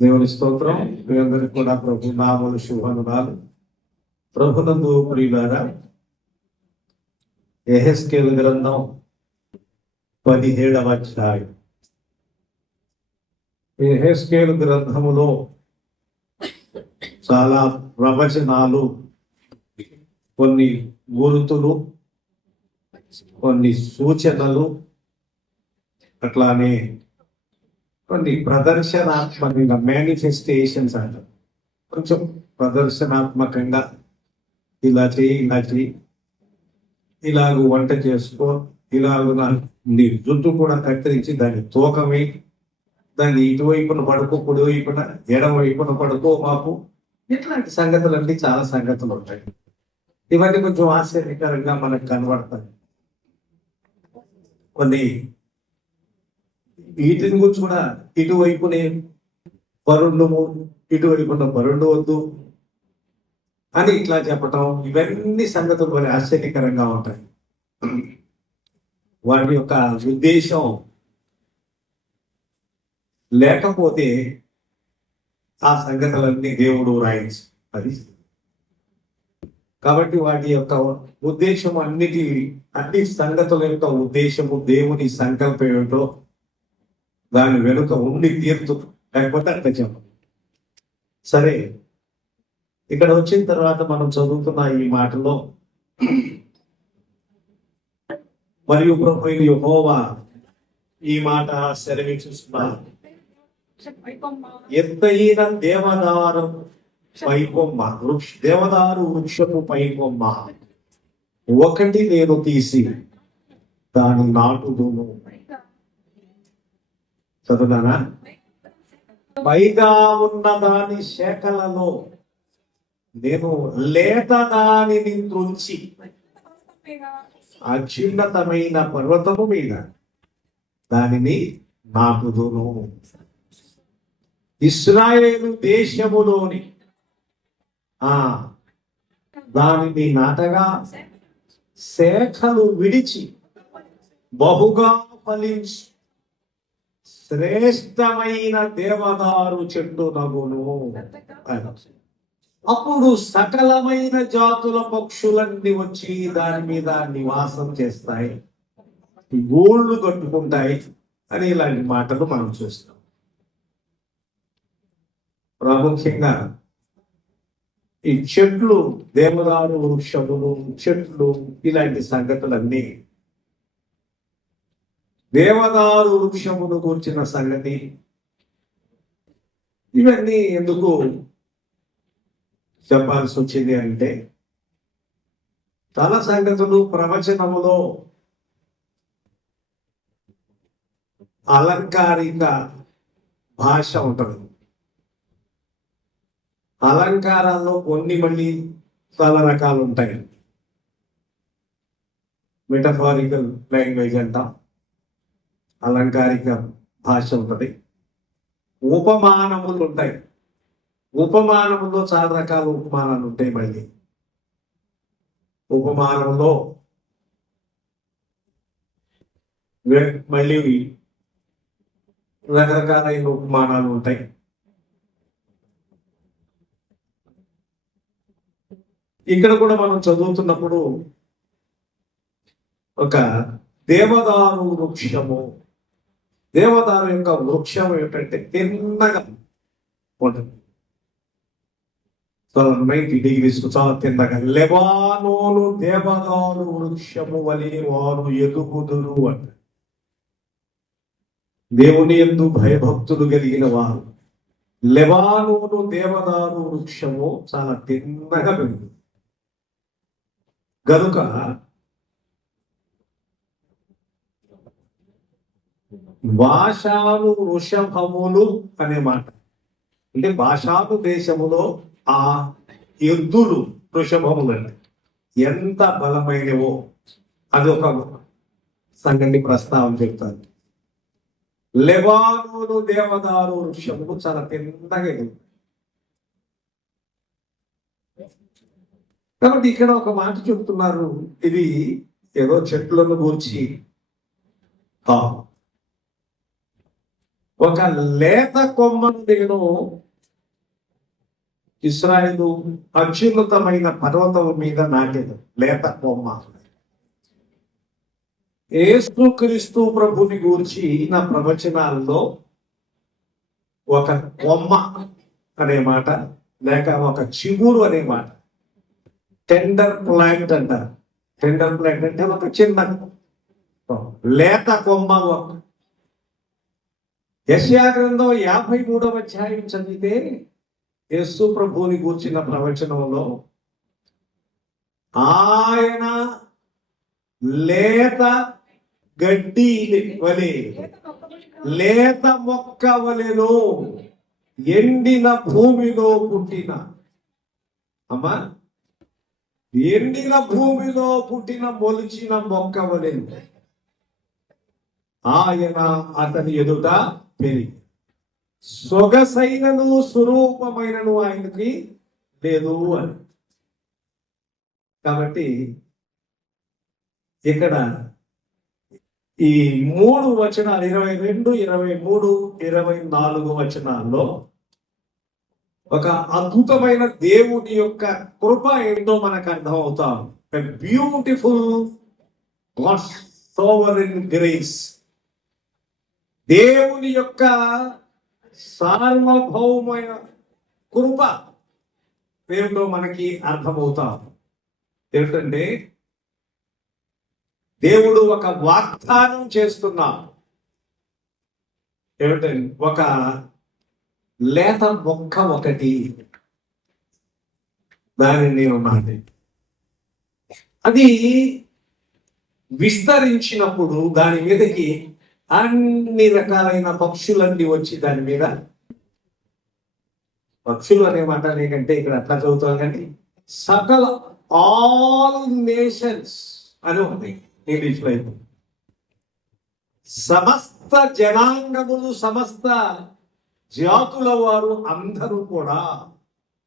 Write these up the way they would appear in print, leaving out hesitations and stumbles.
దేవుని స్తోత్రం. మీ అందరికి కూడా ప్రభు నామములు శుభవందనాలు. ప్రభునందు ప్రియులారా, యెహెజ్కేలు గ్రంథం 17వ అధ్యాయం. యెహెజ్కేలు గ్రంథములో చాలా ప్రవచనాలు, కొన్ని గురుతులు, కొన్ని సూచనలు, అట్లానే కొన్ని ప్రదర్శనాత్మకంగా మేనిఫెస్టేషన్స్ అంటారు. కొంచెం ప్రదర్శనాత్మకంగా ఇలా చేయి, ఇలాగ వంట చేసుకో, ఇలాగ నీ జుట్టు కూడా కత్తిరించి దాన్ని తూకమే, దాన్ని ఇటువైపున పడుకో, కుడి వైపున ఎడమ వైపున పడుకో మాకు. ఇట్లాంటి సంగతులన్నీ చాలా సంగతులు ఉంటాయి. ఇవన్నీ కొంచెం ఆశ్చర్యకరంగా మనకు కనబడతాయి. కొన్ని వీటిని గురించి కూడా ఇటువైపునే పరుండము, ఇటువైపున పరుండు వద్దు అని ఇట్లా చెప్పటం, ఇవన్నీ సంగతులు మరి ఆశ్చర్యకరంగా ఉంటాయి. వాటి యొక్క ఉద్దేశం లేకపోతే ఆ సంగతులన్నీ దేవుడు రాయించి అది. కాబట్టి వాటి యొక్క ఉద్దేశం అన్ని సంగతుల యొక్క ఉద్దేశము, దేవుని సంకల్పం ఏమిటో దాని వెనుక ఉండి తీర్చు, లేకపోతే అట్లా చెప్పం. సరే, ఇక్కడ వచ్చిన తర్వాత మనం చదువుతున్న ఈ మాటలో, మరియు ప్రభువైన యెహోవా ఈ మాట సెలవిస్తున్నారు, ఎత్తైన దేవదారు పైకొమ్మ, దేవదారు వృక్షపు పైకొమ్మ ఒకటి నేను తీసి దాని నాటుదును. చదువునా? పైగా ఉన్న దాని శాఖలలో నేను లేత దానిని త్రుంచి అత్యున్నతమైన పర్వతము మీద దానిని నాటుదును. ఇశ్రాయేలు దేశములోని దానిని నాటగా శాఖలు విడిచి బహుగా ఫలించి శ్రేష్టమైన దేవదారు చెట్టు నగును. అప్పుడు సకలమైన జాతుల పక్షులన్నీ వచ్చి దాని మీద నివాసం చేస్తాయి, గూళ్ళు కట్టుకుంటాయి అని ఇలాంటి మాటలు మనం చూస్తాం. ప్రాముఖ్యంగా ఈ చెట్లు, దేవదారు వృక్షములు, చెట్లు, ఇలాంటి సంగతులన్నీ దేవదారు వృక్షమును కూర్చిన సంగతి. ఇవన్నీ ఎందుకు చెప్పాల్సి వచ్చింది అంటే, చాలా సంగతులు ప్రవచనములో అలంకారిక భాష ఉంటుంది. అలంకారాల్లో కొన్ని మళ్ళీ చాలా రకాలు ఉంటాయి. మెటఫారికల్ లాంగ్వేజ్ అంటాం, అలంకారిక భాష ఉంటుంది. ఉపమానములు ఉంటాయి. ఉపమానములో చాలా రకాల ఉపమానాలు ఉంటాయి. ఉపమానంలో మళ్ళీ రకరకాలైన ఉపమానాలు ఉంటాయి. ఇక్కడ కూడా మనం చదువుతున్నప్పుడు ఒక దేవదారు వృక్షము, దేవదారు యొక్క వృక్షం ఏమిటంటే తిన్నగా ఉంటుంది, 90 degrees చాలా తిన్నగా. లెబానోను దేవదారు వృక్షము వలె వారు ఎదుగుదురు అంట. దేవుని యందు భయభక్తులు కలిగిన వారు లెబానోను దేవదారు వృక్షము చాలా తిన్నగా పెరుగుతుంది. గనుక భాషాను వృషభములు అనే మాట అంటే, భాషాను దేశములో ఆ ఎద్దులు వృషభములు అంటే ఎంత బలమైనవో అది ఒక సంగతి ప్రస్తావన చెప్తాను. లెబానోను దేవదారు వృక్షములు చాలా తిన్నగా ఎదుగుతాయి. కాబట్టి ఇక్కడ ఒక మాట చెప్తున్నారు, ఇది ఏదో చెట్లను గూర్చి ఒక లేత కొమ్మను నేను ఇశ్రాయేలు అత్యున్నతమైన పర్వతం మీద నాటేది లేత కొమ్మ. యేసుక్రీస్తు ప్రభుని గురించి నా ప్రవచనాల్లో ఒక కొమ్మ అనే మాట లేక ఒక చిగురు అనే మాట టెండర్ ప్లాంట్ అంటారు. టెండర్ ప్లాంట్ అంటే ఒక చిన్న లేత కొమ్మ. యెషయా గ్రంథం 53వ అధ్యాయం చదివితే యేసు ప్రభువుని గూర్చిన ప్రవచనంలో ఆయన లేత గడ్డి వలె లేత మొక్క వలెను ఎండిన భూమిలో పుట్టిన అమ్మా ఎండిన భూమిలో పుట్టిన మొలిచిన మొక్క వలెను ఆయన అతని ఎదుట పెరిగి సొగసైనను స్వరూపమైనను ఆయనకి లేదు అని. కాబట్టి ఇక్కడ ఈ 3 వచనాలు 22, 23, 24 వచనాల్లో ఒక అద్భుతమైన దేవుని యొక్క కృప ఏంటో మనకు అర్థం అవుతాం. బ్యూటిఫుల్ గాడ్స్ సోవరెన్ గ్రేస్, దేవుని యొక్క సార్వభౌమైన కృప ఏంటో మనకి అర్థమవుతాం. ఏంటంటే దేవుడు ఒక వాగ్దానం చేస్తున్నాడు. ఏమిటండి? ఒక లేత మొక్క ఒకటి దానిని నేను నాటి అది విస్తరించినప్పుడు దాని మీదకి అన్ని రకాలైన పక్షులన్నీ వచ్చి దాని మీద, పక్షులు అనే మాట లేకంటే ఇక్కడ అట్లా చదువుతాం కానీ సకల ఆల్ నేషన్స్ అని ఉంది ఇంగ్లీష్ వైపు. సమస్త జనాంగములు సమస్త జాతుల వారు అందరూ కూడా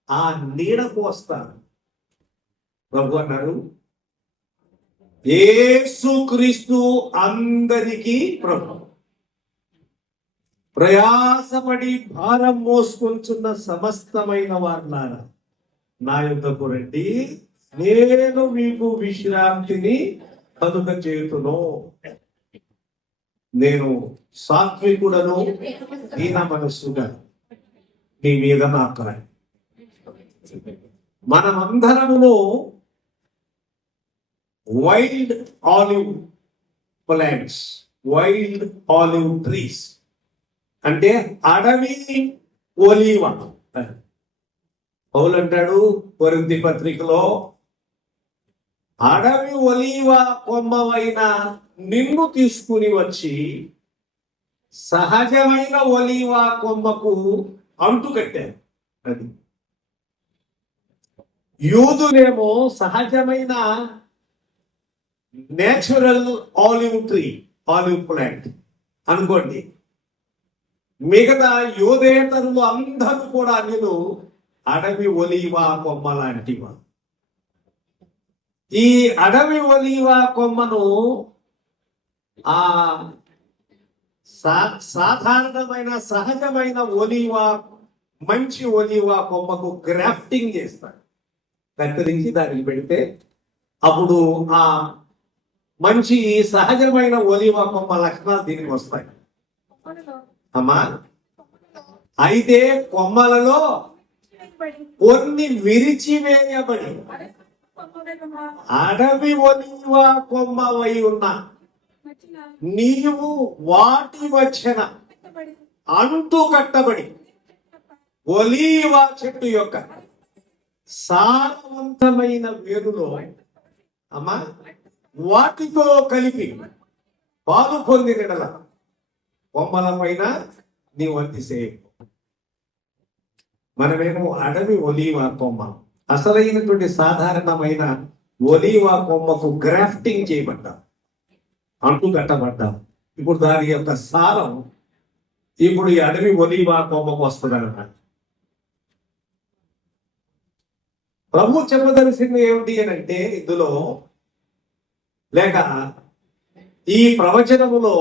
ఆ నీడకు వస్తారు. ప్రభు అన్నారు యేసుక్రీస్తు అందరికీ ప్రభు. ప్రయాసపడి భారం మోసుకొంచున్న సమస్తమైన వారులారా నా యొద్దకు రండి, నేను మీకు విశ్రాంతిని కలుగ చేయుదును. నేను సాత్వికుడను దీన మనస్సుగా నీ మీద నాకు రండి. మనమందరము wild olive plants, wild olive trees అంటే అడవి ఒలీవ. పౌలు అంటాడు కొరింథీ పత్రికలో, అడవి ఒలీవ కొమ్మవైన నిన్ను తీసుకుని వచ్చి సహజమైన ఒలీవ కొమ్మకు అంటు కట్టారు. అది యూదులేమో సహజమైన natural olive tree, olive plant అనుకోండి. మిగతా యూదేతరులు అందరూ కూడా అన్యులు అడవి ఒలీవ కొమ్మ లాంటివ. ఈ అడవి ఒలీవ కొమ్మను ఆ సాధారణమైన సహజమైన ఒలీవ, మంచి ఒలీవ కొమ్మకు గ్రాఫ్టింగ్ చేస్తారు. కత్తిరించి దానికి పెడితే అప్పుడు ఆ మంచి సహజమైన ఒలీవ కొమ్మ లక్షణాలు దీనికి వస్తాయి. అమ్మా అయితే కొమ్మలలో కొన్ని విరిచివేయబడి అడవి ఒలీవ కొమ్మవై ఉన్న నీవు వాటి వచ్చిన అంటు కట్టబడి ఒలీవ చెట్టు యొక్క సారవంతమైన వేరులో అమ్మా వాటితో కలిపి పాలు పొందిన కొమ్మల పైన నీ వంతి సేపు. మనమేమో అడవి ఒలీవ కొమ్మ, అసలైనటువంటి సాధారణమైన ఒలీవ కొమ్మకు గ్రాఫ్టింగ్ చేయబడ్డాం, అంటు కట్టబడ్డాం. ఇప్పుడు దాని యొక్క సారం ఇప్పుడు ఈ అడవి ఒలీవ కొమ్మకు వస్తుందన్నమాట. ప్రభు చెప్పదలసింది ఏమిటి అని అంటే ఇందులో లేక ఈ ప్రవచనములో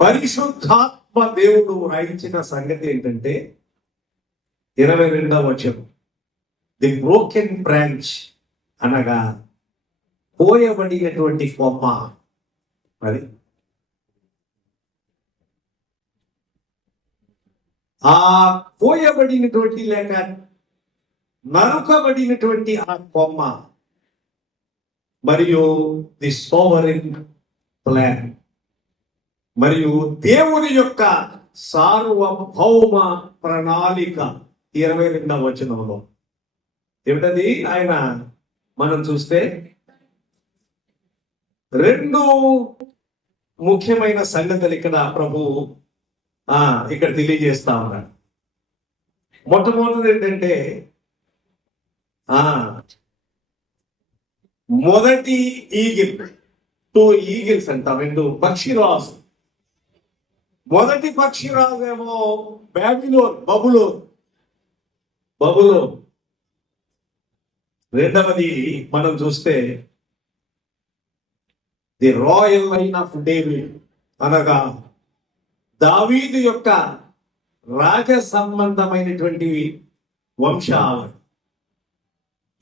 పరిశుద్ధాత్మ దేవుడు రాయించిన సంగతి ఏంటంటే 22వ వచనం, ది బ్రోకెన్ బ్రాంచ్ అనగా కోయబడినటువంటి కొమ్మ. మరి ఆ కోయబడినటువంటి లేక నరుకబడినటువంటి ఆ కొమ్మ మరియు ది సోవరెన్ ప్లాన్ మరియు దేవుని యొక్క సార్వభౌమ ప్రణాళిక 22వ వచనంలో ఏమిటది? ఆయన మనం చూస్తే 2 ముఖ్యమైన సంగతులు ఇక్కడ ప్రభు ఇక్కడ తెలియజేస్తా ఉన్నాడు. మొట్టమొదటిది ఏంటంటే మొదటి ఈగిల్, 2 ఈగిల్స్ అంట, 2 పక్షిరాజు. మొదటి పక్షిరాజు ఏమో బాబిలోన్, బబులోన్. రెండవది మనం చూస్తే the royal line of David అనగా దావీదు యొక్క రాజ సంబంధమైనటువంటి వంశావళి.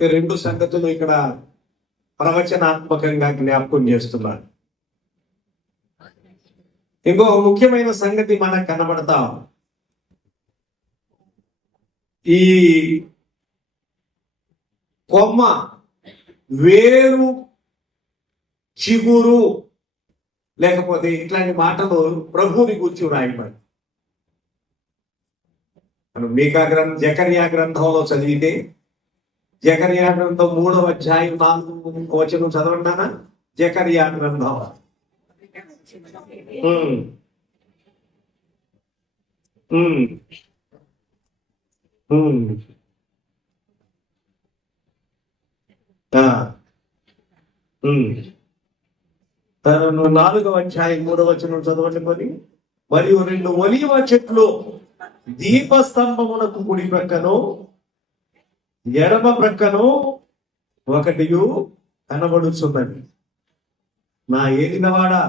2 సంగతులు ఇక్కడ ప్రవచనాత్మకంగా జ్ఞాపకం చేస్తున్నారు. ఇంకో ముఖ్యమైన సంగతి మనకు కనబడతా, ఈ కొమ్మ వేరు చిగురు లేకపోతే ఇట్లాంటి మాటలు ప్రభువుని గురించి రాయబడి మనం జకర్యా గ్రంథంలో చదివితే, జకర్యా గ్రంథం 3వ అధ్యాయం 4వ వచనం చదవంటానా? జకర్యా గ్రంథం తను 4వ అధ్యాయం 3వ వచనం చదవండి. మరియు 2 ఒలీవ చెట్లు దీపస్తంభమునకు కుడి ప్రక్కను ఎడమ ప్రక్కను ఒకటి కనబడుచున్నది. నా ఏలినవాడా,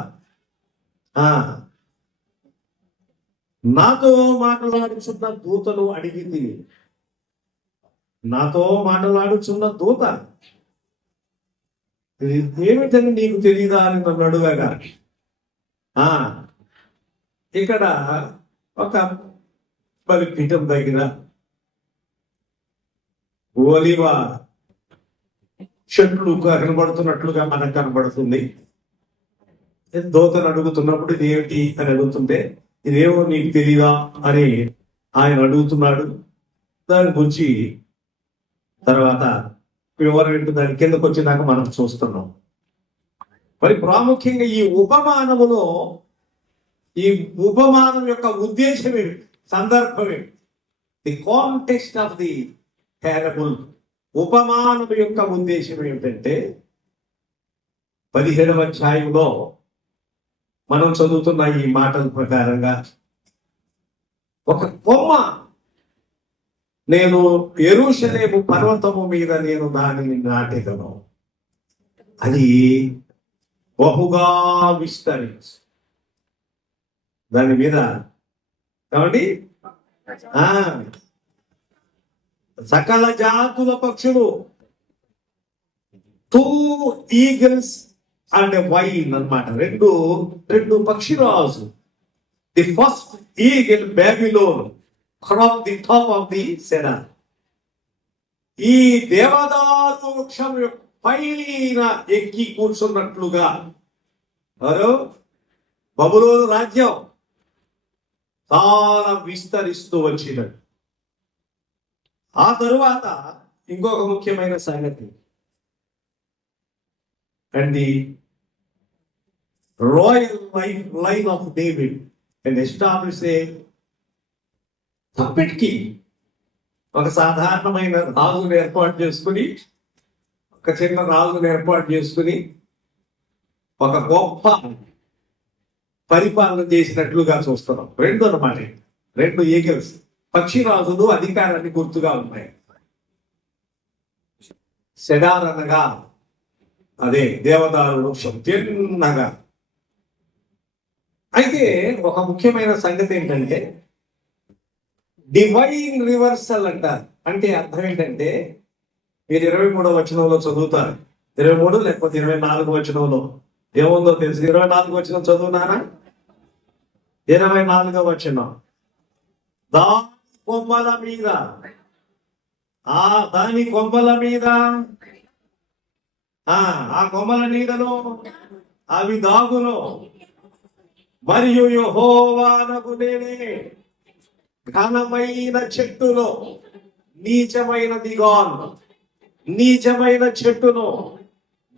నాతో మాట్లాడుచున్న దూతను అడిగింది. నాతో మాట్లాడుచున్న దూత ఏమిటని నీకు తెలియదా అని నన్ను అడుగగా, ఇక్కడ ఒక బలిపీఠం దగ్గర ఒలివ చెట్లు కనబడుతున్నట్లుగా మనకు కనబడుతుంది. దూతను అడుగుతున్నప్పుడు ఇది ఏమిటి అని అడుగుతుంటే, ఇదేమో నీకు తెలీదా అని ఆయన అడుగుతున్నాడు. దాని గురించి తర్వాత వివరం దాని కిందకు వచ్చినాక మనం చూస్తున్నాం. మరి ప్రాముఖ్యంగా ఈ ఉపమానం యొక్క ఉద్దేశం ఏమిటి, సందర్భం ఏమిటి? The context of the parable. ఉపమానం యొక్క ఉద్దేశం ఏమిటంటే 17వ అధ్యాయంలో మనం చదువుతున్న ఈ మాటల ప్రకారంగా, ఒక కొమ్మ నేను యెరూషలేము పర్వతము మీద నేను దానిని నాటెదను, అది బహుగా విస్తరించి దాని మీద కాబట్టి సకల జాతుల పక్షులు, 2 ఈగిల్స్ అండ్ వైన్ అన్నమాట, 2 పక్షిరాజు. The first eagle Babylon crop the top of the cedar. ఈ దేవదారు వృక్షం పైన ఎక్కి కూర్చున్నట్లుగా బబులోను రాజ్యం చాలా విస్తరిస్తూ వచ్చినట్టు. ఆ తరువాత ఇంకొక ముఖ్యమైన సంగతి, and the royal line of David and establish ఏ తప్పిటికి ఒక సాధారణమైన రాజును ఏర్పాటు చేసుకుని, ఒక చిన్న రాజును ఏర్పాటు చేసుకుని ఒక గొప్ప పరిపాలన చేసినట్లుగా చూస్తున్నాం. 2 అన్నమాట, 2 ఈగిల్స్, పక్షిరాజులు అధికారాన్ని గుర్తుగా ఉన్నాయి. సెడార్ అనగా అదే దేవదారు వృక్షం, చిన్నగా అయితే ఒక ముఖ్యమైన సంగతి ఏంటంటే డివైన్ రివర్సల్ అంటారు. అంటే అర్థం ఏంటంటే మీరు 23వ వచనంలో చదువుతారు, 23 లేకపోతే 24వ వచనంలో ఏముందో తెలుసు. 24వ వచనం చదువునానా? 24వ వచనం, దాని కొమ్మల మీద దాని కొమ్మల మీద ఆ కొమ్మల నీడలో అవి దాగును, మరియు యెహోవానగు నేనే ఘనమైన చెట్టులో నీచమైన చెట్టును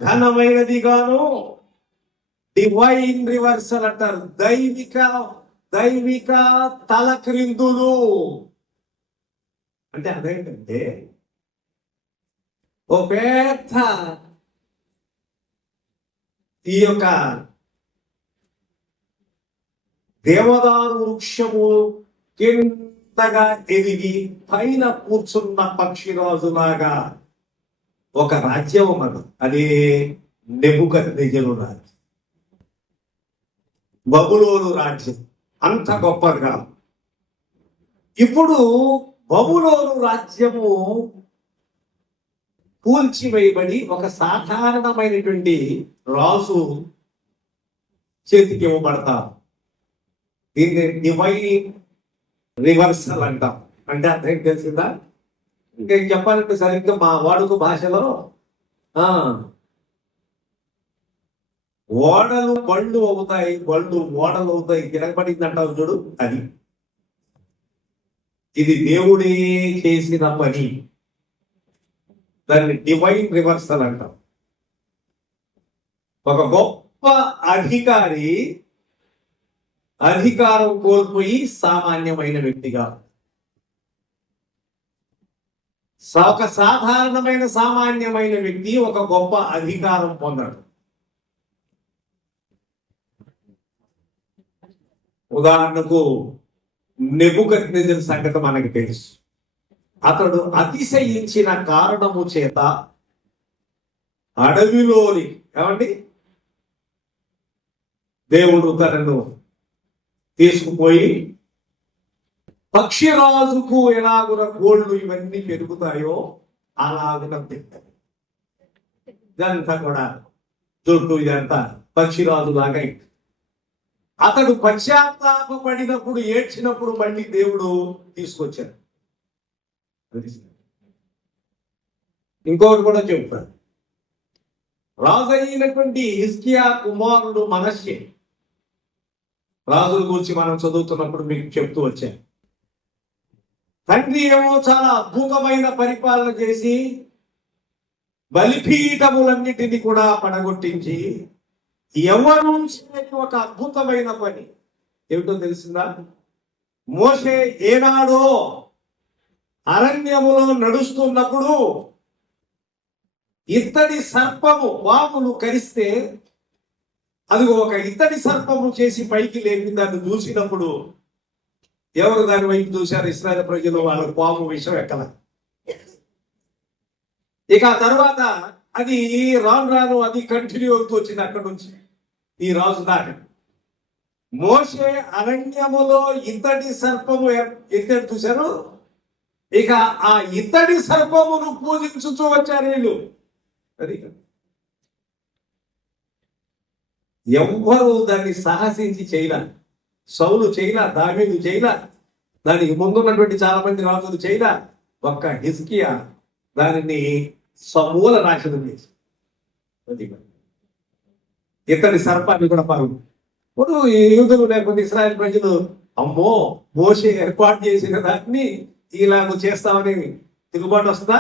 ఘనమైనదిగాను. డివైన్ రివర్సల్ అంటారు. దైవిక తలక్రిందులు అంటే అదేంటంటే ఓ పెద్ద ఈ యొక్క దేవదారు వృక్షము కిందగా ఎదిగి పైన కూర్చున్న పక్షిరాజులాగా ఒక రాజ్యం ఉన్నది. అదే నెబుకద్నెజరు రాజ్యం, బబులోను రాజ్యం. అంత గొప్పగా ఇప్పుడు బబులోను రాజ్యము కూల్చివేయబడి ఒక సాధారణమైనటువంటి రాజు చేతికి ఇవ్వబడతారు. దీన్ని డివైన్ రివర్సల్ అంటాం. అంటే అర్థం తెలిసిందా? ఇంకా చెప్పాలంటే సరిగ్గా మా వాడుక భాషలో ఓడలు బళ్ళు అవుతాయి, బళ్ళు ఓడలు అవుతాయి, తిరగబడింది అంటారు చూడు. అది ఇది దేవుడే చేసిన పని. దాన్ని డివైన్ రివర్సల్ అంటాం. ఒక గొప్ప అధికారి అధికారం కోల్పోయి సామాన్యమైన వ్యక్తిగా, ఒక సామాన్యమైన వ్యక్తి ఒక గొప్ప అధికారం పొందాడు. ఉదాహరణకు నెబుకద్నెజరు సంగతి మనకి తెలుసు. అతడు అతిశయించిన కారణము చేత అడవిలోని దేవుడు తనను తీసుకుపోయి పక్షిరాజుకు ఎలాగున గోళ్ళు ఇవన్నీ పెరుగుతాయో అలాగున తింటాడు. ఇదంతా కూడా చుట్టూ ఇదంతా పక్షిరాజు లాగా. అతడు పశ్చాత్తాపడినప్పుడు ఏడ్చినప్పుడు మళ్ళీ దేవుడు తీసుకొచ్చాడు. ఇంకొకటి కూడా చెప్తాడు. రాజు అయినటువంటి హిజ్కియా కుమారుడు మనష్షే, రాజుల గురించి మనం చదువుతున్నప్పుడు మీకు చెప్తూ వచ్చాను. తండ్రి ఏమో చాలా అద్భుతమైన పరిపాలన చేసి బలిపీఠములన్నిటినీ కూడా పడగొట్టించి ఎవరు చేయని ఒక అద్భుతమైన పని ఏమిటో తెలిసిందా? మోషే ఏనాడో అరణ్యములో నడుస్తున్నప్పుడు ఇత్తడి సర్పము పాములు కరిస్తే అది ఒక ఇత్తడి సర్పము చేసి పైకి లేపి దాన్ని చూసినప్పుడు ఎవరు దాని వైపు చూశారు? ఇశ్రాయేలు ప్రజలు. వాళ్ళకు పాము విషయం ఎక్కల. ఇక ఆ తర్వాత అది రాను అది కంటిన్యూ అవుతూ వచ్చింది అక్కడి నుంచి ఈ రాజు దాకా. మోషే అరణ్యములో ఇత్తడి సర్పము ఎత్తడి చూశారు. ఇక ఆ ఇత్తడి సర్పమును పూజించుతూ వచ్చారు వీళ్ళు. అది ఎవ్వరూ దాన్ని సాహసించి చేయలే. సౌలు చేయలా, దావీదు చేయలా, దానికి ముందున్నటువంటి చాలా మంది రాజులు చేయలా. ఒక్క హిజ్కియా దానిని సమూల నాశనం చేసి ఇతడి సర్పాన్ని కూడా పరుగు. ఇప్పుడు యూదులు లేకపోతే ఇశ్రాయేలు ప్రజలు అమ్మో మోషే ఏర్పాటు చేసిన దాన్ని ఇలాగ చేస్తామని తిరుగుబాటు వస్తుందా?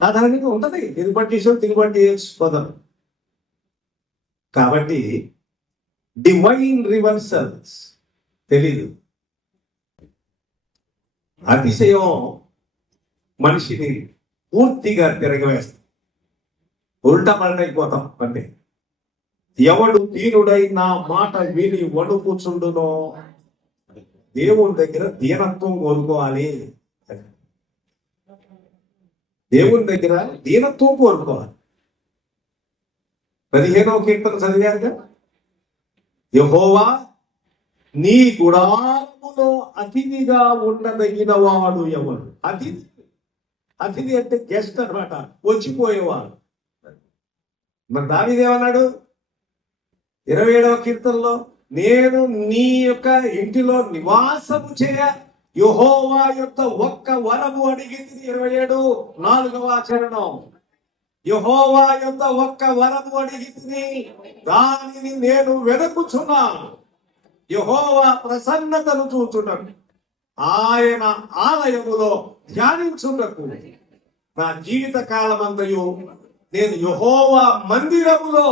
సాధారణంగా ఉంటది. తిరుగుబాటు చేసిన తిరుగుబాటు చేయొచ్చు సోదరు. కాబట్టి డివైన్ రివర్సల్స్ తెలీదు. అతిశయం మనిషిని పూర్తిగా తిరగవేస్తాం, ఉల్టా పల్టైపోతాం. అంటే ఎవడు దీనుడై నా మాట విని వణుకుచుండునో దేవుని దగ్గర దీనత్వం కోరుకోవాలి. దేవుని దగ్గర దీనత్వం కోరుకోవాలి. 15వ కీర్తన చదివారుగా, యెహోవా నీ గుడారములో అతిథిగా ఉండదగిన వాడు ఎవరు? అతిథి, అతిథి అంటే గెస్ట్ అనమాట, వచ్చిపోయేవాడు. మరి దావీదేమన్నాడు 27వ కీర్తనలో, నేను నీ యొక్క ఇంటిలో నివాసము చేయ యెహోవా యొక్క ఒక్క వరము అడిగింది. 27:4వ చరణం. యెహోవా యొక్క ఒక్క వరము అడిగింది, దానిని నేను వెదకుచున్నాను. యెహోవా ప్రసన్నతను చూచుటకు, ఆయన ఆలయములో ధ్యానించుటకు నా జీవిత కాలమంతయు నేను యెహోవా మందిరములో,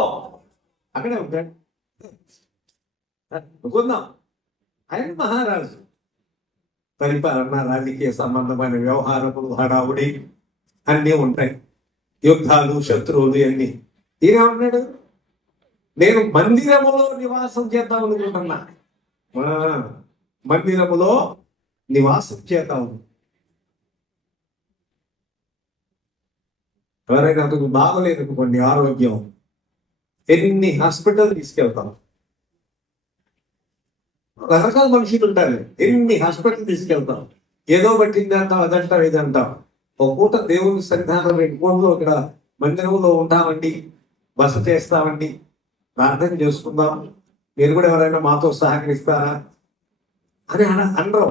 అక్కడే ఉంటాడు. అనుకుందాం, ఆయన మహారాజు. పరిపాలన, రాజకీయ సంబంధమైన వ్యవహారములు, హడావుడి అన్నీ ఉంటాయి, యుద్ధాలు, శత్రువులు అన్ని. ఈయనేమన్నాడు, నేను మందిరములో నివాసం చేద్దాం అనుకుంటున్నా. మందిరములో నివాసం చేద్దాం. ఎవరైనా అందుకు బాగలేదు అనుకోండి ఆరోగ్యం, ఎన్ని హాస్పిటల్ తీసుకెళ్తాం. రకరకాల మనుషులు ఉంటారు, ఎన్ని హాస్పిటల్ తీసుకెళ్తాం. ఏదో పట్టింది అంటాం, అదంటాం, ఇదంటాం. ఒక పూట దేవుని సన్నిధానం 2 పూటలు ఇక్కడ మందిరంలో ఉంటామండి, బస చేస్తామండి, ప్రార్థన చేసుకుందాం, మీరు కూడా ఎవరైనా మాతో సహకరిస్తారా అని అనరు.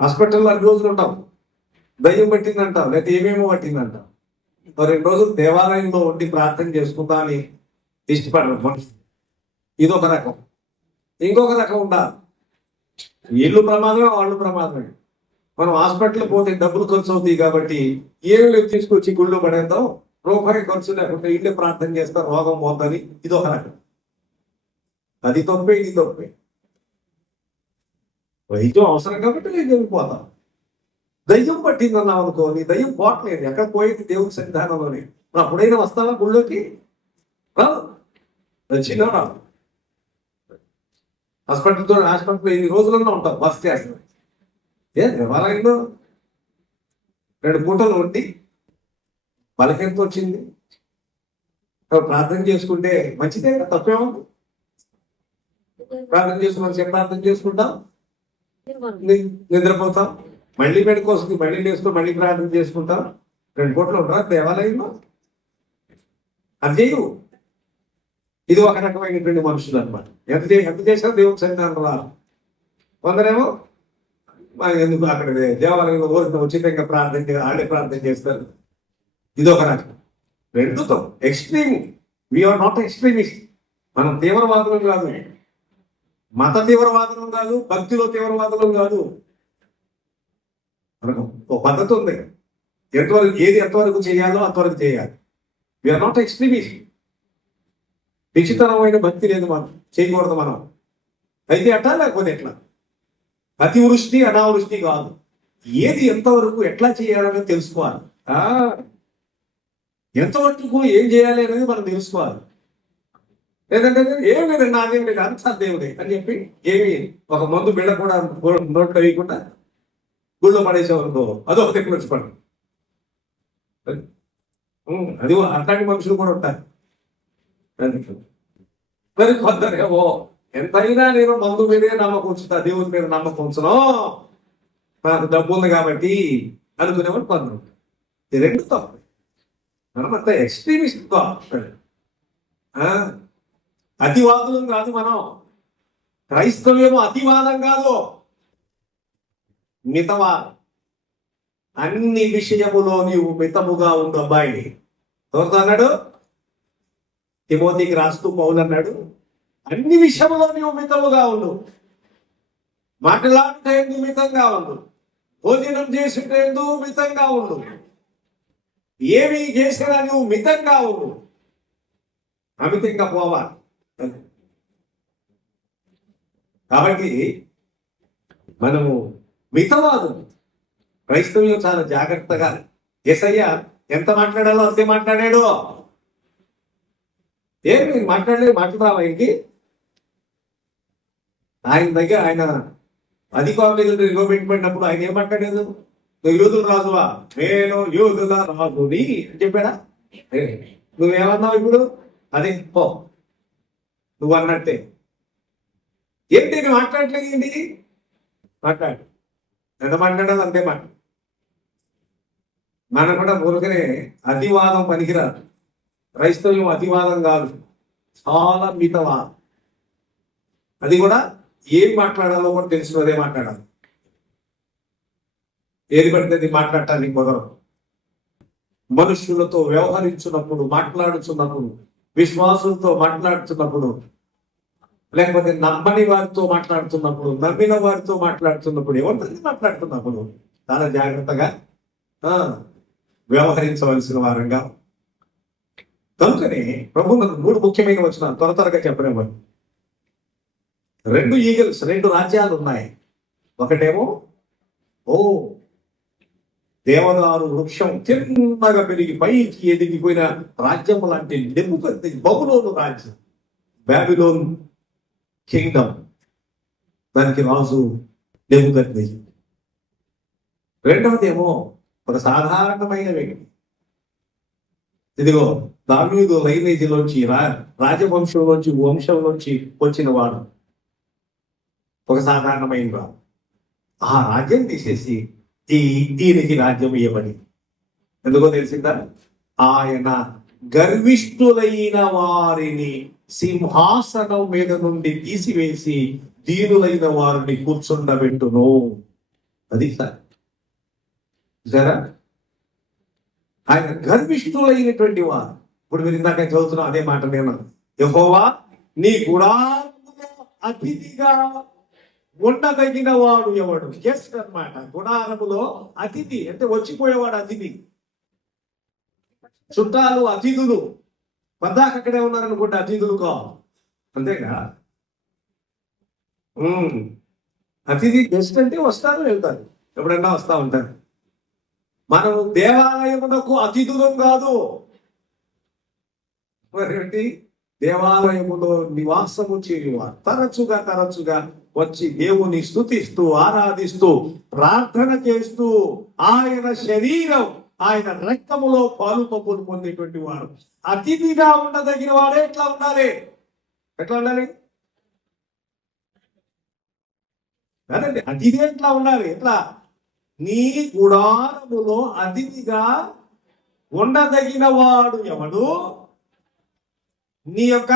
హాస్పిటల్లో 2 రోజులు ఉంటాం, దయ్యం పట్టిందంటాం, లేకపోతే ఏమేమో పట్టిందంటాం. 2 రోజులు దేవాలయంలో ఉండి ప్రార్థన చేసుకుందాం అని ఇష్టపడరు మనుషులు. ఇదొక రకం. ఇంకొక రకం ఉండాలి, వీళ్ళు ప్రమాదమే, వాళ్ళు ప్రమాదమే. మనం హాస్పిటల్ పోతే డబ్బులు ఖర్చు అవుతాయి కాబట్టి ఏమి తీసుకొచ్చి గుళ్ళో పడేద్దాం, రూపాయి ఖర్చు లేకుండా ఇల్లే ప్రార్థన చేస్తారు, రోగం పోతుంది. ఇదొక రకం. అది తప్పే, ఇది తప్పే. వైద్యం అవసరం కాబట్టి నేను వెళ్ళిపోతాం. దయ్యం పట్టిందన్నాం అనుకో, నీ దయ్యం పోవట్లేదు, ఎక్కడ పోయేది దేవుని సన్నిధానంలోనే. అప్పుడైనా వస్తావా గుళ్ళోకి? వచ్చినా రా. హాస్పిటల్లో 8 రోజులన్నా ఉంటాం, బస్ చేస్తాం. దేవాలయంలో 2 పూటలు ఉండి వాళ్ళకి ఎంత వచ్చింది? ప్రార్థన చేసుకుంటే మంచిదే, తప్పేముంది? ప్రార్థన చేసుకుని ప్రార్థన చేసుకుంటాం, నిద్రపోతాం, మళ్ళీ మెడకోసం మళ్ళీ లేస్తూ మళ్ళీ ప్రార్థన చేసుకుంటాం. 2 పూటలు ఉంటారా దేవాలయంలో? అది చేయవు. ఇది ఒక రకమైనటువంటి మనుషులు అనమాట. ఎంత చేసినా దేవుని సన్నిధానం రాదు. కొందరేమో ఎందుకు అక్కడ దేవాలయంలో ఉచితంగా ప్రార్థన ఆడే ప్రార్థన చేస్తారు. ఇది ఒక రకం. 2తో ఎక్స్ట్రీమ్. We are not extremist. మనం తీవ్రవాదులం కాదు, మత తీవ్రవాదులం కాదు, భక్తిలో తీవ్రవాదులం కాదు. మనకు ఒక పద్ధతి ఉంది, ఎంతవరకు చేయాలో అంతవరకు చేయాలి. We are not extremist. పిచ్చితనమైన భక్తి లేదు, మనం చేయకూడదు. మనం అయితే అట్లా, లేకపోతే ఎట్లా. అతివృష్టి అనావృష్టి కాదు, ఏది ఎంతవరకు ఎట్లా చేయాలని తెలుసుకోవాలి. ఎంతవరకు ఏం చేయాలి అనేది మనం తెలుసుకోవాలి. లేదంటే ఏం లేదండి, నాదేం లేదు, అంతా దేవుడే అని చెప్పి ఏమి ఒక మందు బిళ్ళ కూడా నోట్లో వేయకుండా గుళ్ళో పడేసేవనుకో, అదొక దగ్గర వచ్చి పడు. అది అట్లాంటి మనుషులు కూడా ఉంటారు. మరి కొందరేమో ఎంతైనా నేను మందు మీదే నమ్మకం ఉంచుతా, దేవుని మీద నమ్మకం ఉంచను, నాకు డబ్బు ఉంది కాబట్టి అనుకునేవాడు కొందరు. ఇది 2 తప్పు. మనం అంత ఎక్స్ట్రీమిస్ట్ అతివాదులం కాదు మనం. క్రైస్తవ్యము అతివాదం కాదు, మితవాదం. అన్ని విషయములో నీవు మితముగా ఉండు అబ్బాయి. ఎవరితో అన్నాడు? తిమోతికి రాస్తూ పౌలు అన్నాడు, అన్ని విషయంలో నీవు మితముగా ఉండు. మాట్లాడుటేందు మితంగా ఉండు, భోజనం చేసుటేందు మితంగా ఉండు, ఏమి చేసినా నువ్వు మితంగా ఉండు. అమితంగా పోవాలి. కాబట్టి మనము మితవాదు. క్రైస్తవ్యం చాలా జాగ్రత్తగా, యేసయ్య ఎంత మాట్లాడాలో అంతే మాట్లాడాడు. ఏమి మాట్లాడరావా ఇంటి? ఆయన దగ్గర ఆయన అధికారులు నిలబెట్టినప్పుడు ఆయన ఏం మాట్లాడలేదు? నువ్వు యూదుల రాజువా? నేను యూదుల రాజుని అని చెప్పాడా? నువ్వేమన్నావు ఇప్పుడు? అదే పో, నువ్వు అన్నట్టే. ఏంటి నేను మాట్లాడట్లేదు ఏంటి? మాట్లాడు, ఎంత మాట్లాడదు అంతే మాట. మనం కూడా ఊరికనే అతివాదం పనికిరాదు. క్రైస్తవ్యం అతివాదం కాదు, చాలా మితవాదం. అది కూడా ఏం మాట్లాడాలో కూడా తెలుసు, అదే మాట్లాడాలి. ఏది పడితే అది మాట్లాడటానికి కుదరదు. మనుషులతో వ్యవహరించున్నప్పుడు, మాట్లాడుతున్నప్పుడు, విశ్వాసులతో మాట్లాడుతున్నప్పుడు, లేకపోతే నమ్మని వారితో మాట్లాడుతున్నప్పుడు, నమ్మిన వారితో మాట్లాడుతున్నప్పుడు, ఎవరితో మాట్లాడుతున్నప్పుడు చాలా జాగ్రత్తగా వ్యవహరించవలసిన వారంగా. కనుకనే ప్రభు 3 ముఖ్యమైన వచనాలు త్వరగా చెప్పలేవారు. 2 ఈగల్స్, 2 రాజ్యాలు ఉన్నాయి. ఒకటేమో దేవదారు వృక్షం చిన్నగా పెరిగి పైకి ఎదిగిపోయిన రాజ్యం లాంటి నెబుకద్నెజరు, బబులోను రాజ్యం, బాబిలోన్ కింగ్డమ్, దానికి రాజు నెబుకద్నెజరు. రెండవదేమో ఒక సాధారణమైన వ్యక్తి. ఇదిగో దావీదు లైనేజీలోంచి రాజవంశంలోంచి వంశంలోంచి వచ్చిన వాడు, ఒక సాధారణమైన వాడు. ఆ రాజ్యం తీసేసి ఈయనకి రాజ్యం ఇవ్వబడి, ఎందుకో తెలిసిందా? ఆయన గర్విష్ఠులైన వారిని సింహాసనం మీద నుండి తీసివేసి దీనులైన వారిని కూర్చుండబెట్టును. అది సార్ సరే, ఆయన గర్విష్ఠులైనటువంటి వారు. ఇప్పుడు మీరు ఇందాక చదువుతున్నా అదే మాట. నేను యెహోవా నీ గుడారములో అతిథిగా ఉండదగిన వాడు ఎవడు? గెస్ట్ అన్నమాట. గుడారములో అతిథి అంటే వచ్చిపోయేవాడు అతిథి. చుట్టాలు అతిథులు పద్దాక అక్కడే ఉన్నారనుకుంటే అతిథులుకో, అంతేగా. అతిథి గెస్ట్ అంటే వస్తారు వెళ్తారు, ఎప్పుడన్నా వస్తా ఉంటారు. మనం దేవాలయమునకు అతిథులం కాదు. మరి దేవాలయములో నివాసము చేయువారు తరచుగా వచ్చి దేవుని స్తుతిస్తూ, ఆరాధిస్తూ, ప్రార్థన చేస్తూ, ఆయన శరీరం, ఆయన రక్తములో పాలు పంపులు పొందేటువంటి వారు. అతిథిగా ఉండదగిన వాడే ఎట్లా ఉండాలి? కాదండి, అతిథి ఎట్లా ఉండాలి? ఎట్లా? నీ గుడారములో అతిథిగా ఉండదగిన వాడు ఎవడు? నీ యొక్క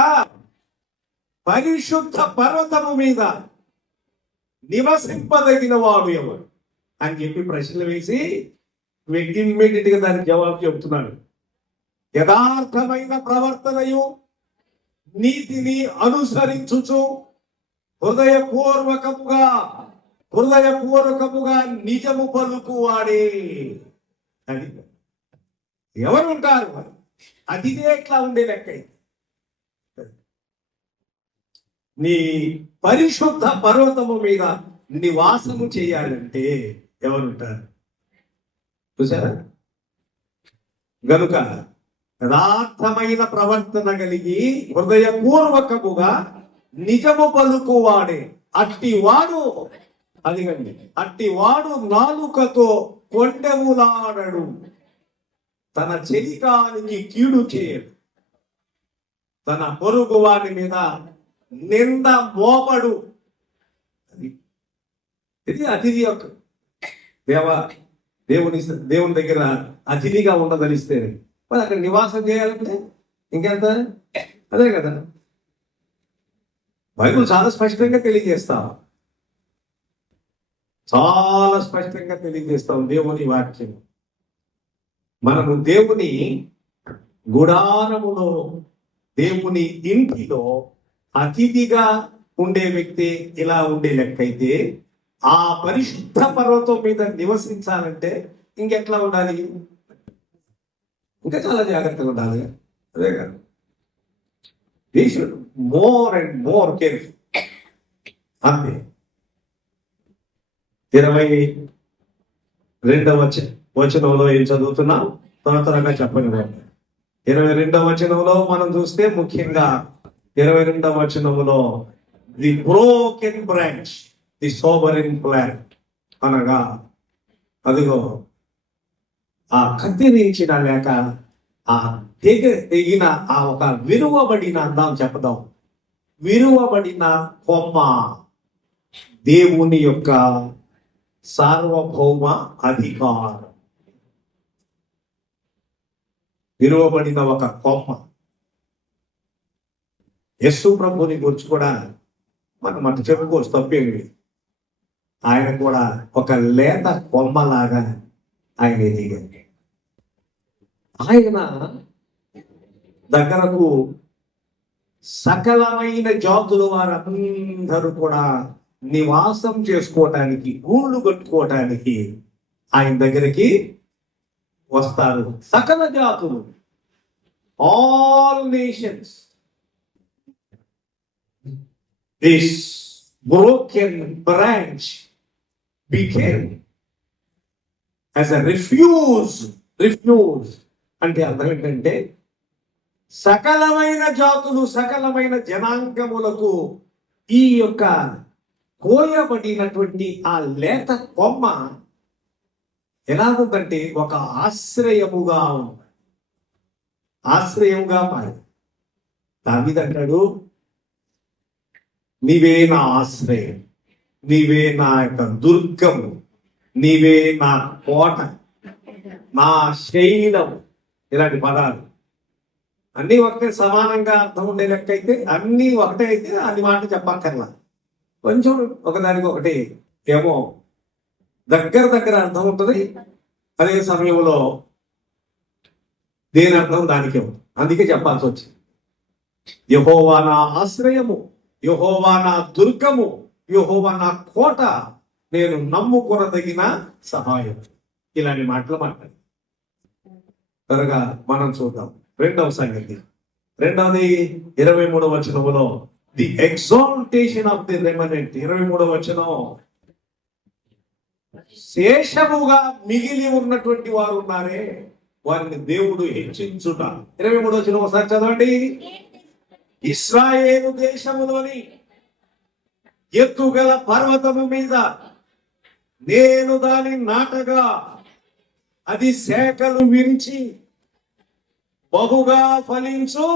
పరిశుద్ధ పర్వతము మీద నివసింపదగిన వాడు ఎవడు అని చెప్పి ప్రశ్నలు వేసి ఇమ్మీడియట్ గా దానికి జవాబు చెబుతున్నాడు. యథార్థమైన ప్రవర్తనయు నీతిని అనుసరించుచు హృదయపూర్వకముగా నిజము పలుకువాడే. అది ఎవరు ఉంటారు? అతిథి ఎట్లా ఉండే లెక్క. నీ పరిశుద్ధ పర్వతము మీద నివాసము చేయాలంటే ఎవరుంటారు? చూసారా? గనుక యథార్థమైన ప్రవర్తన కలిగి హృదయపూర్వకముగా నిజము పలుకువాడే అట్టివాడు, అదిగండి, అట్టివాడు నాలుకతో కొండెములాడడు, తన చెలికానికి కీడు చేయడు, తన పొరుగు వాడి మీద నింద మోపడు. ఇది అతిథి యొక్క దేవుని దగ్గర అతిథిగా ఉండదలిస్తే మరి అక్కడ నివాసం చేయాలంటే ఇంకెంత? అదే కదా బైబిల్ చాలా స్పష్టంగా తెలియజేస్తాం, దేవుని వాక్యం. మనము దేవుని గుడారములో, దేవుని ఇంటిలో అతిథిగా ఉండే వ్యక్తి ఇలా ఉండే లెక్కైతే, ఆ పరిశుద్ధ పర్వతం మీద నివసించాలంటే ఇంకెట్లా ఉండాలి? ఇంకా చాలా జాగ్రత్తగా ఉండాలి. అదే కాదు, we should more and more careful. అంతే. 22వ వచనంలో ఏం చదువుతున్నాం? త్వరగా చెప్పండి. 22వ వచనంలో మనం చూస్తే ముఖ్యంగా 22వ వచనంలో the broken branch, the sobering plant అనగా, అదిగో ఆ కత్తిరించిన లేక ఆ తెగిన ఆ ఒక విలువబడిన, అందాం చెప్పదాం, విరువబడిన కొమ్మ దేవుని యొక్క సార్వభౌమ అధికారం. విరువబడిన ఒక కొమ్మ. యేసు ప్రభుని గురించి కూడా మనం అటు చెప్పుకోవచ్చు, తప్పేమి. ఆయన కూడా ఒక లేత కొమ్మలాగా ఆయన ఎదిగాడు. ఆయన దగ్గరకు సకలమైన జాతుల వారందరూ కూడా నివాసం చేసుకోవటానికి, గూళ్ళు కట్టుకోవటానికి ఆయన దగ్గరికి వస్తారు. సకల జాతులు, all nations. This broken branch became as a refuse అంటే అర్థం ఏంటంటే సకలమైన జాతులు, సకలమైన జనాంగములకు ఈ యొక్క కోయబడినటువంటి ఆ లేత కొమ్మ ఎలా ఉందంటే ఒక ఆశ్రయముగా ఉంది. ఆశ్రయముగా మారి దావీదంటాడు, నీవే నా ఆశ్రయం, నీవే నా యొక్క దుర్గము, నీవే నా కోట, నా శైలం. ఇలాంటి పదాలు అన్నీ ఒకటే సమానంగా అర్థం ఉండే లెక్క అయితే, అన్నీ ఒకటే అయితే అన్ని మాట చెప్పక్కర్లా. కొంచెం ఒకదానికి ఒకటి ఏమో దగ్గర అర్థం ఉంటుంది, అదే సమయంలో దేని అర్థం దానికే ఉంది. అందుకే చెప్పాల్సి వచ్చింది. యెహోవా నా ఆశ్రయము, యెహోవా నా దుర్గము, యెహోవా నా కోట, నేను నమ్ముకొనదగిన సహాయం. ఇలాంటి మాటలు మాట్లాడి త్వరగా మనం చూద్దాం. రెండవ సంగతి, రెండవది 23వ వచనములో the exaltation of the remnant. 23వ వచనం, శేషముగా మిగిలి ఉన్నటువంటి వారు ఉన్నారే వారిని దేవుడు హెచ్చించుట. 23వ వచనం ఒకసారి చదవండి. ఇశ్రాయేలు దేశములోని ఎత్తుగల పర్వతము మీద నేను దాని నాటగా అది శాఖలు విరిచి బహుగా ఫలించు